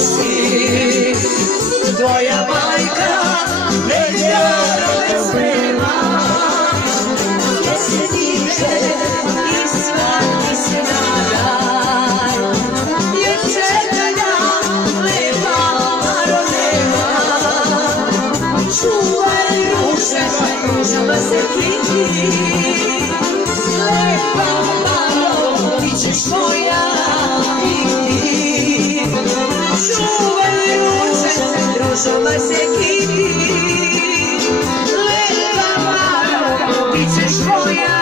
nosi, tvoja majka veljare sprema. Jesen diže i svaki se nadaj, jer čekanja lepa aronema. Čuvaj ruže, ružama se kiti, lepa malo, ti ćeš moja biti. Čuvaj ruže, ružama se kiti, lepa malo, ti ćeš moja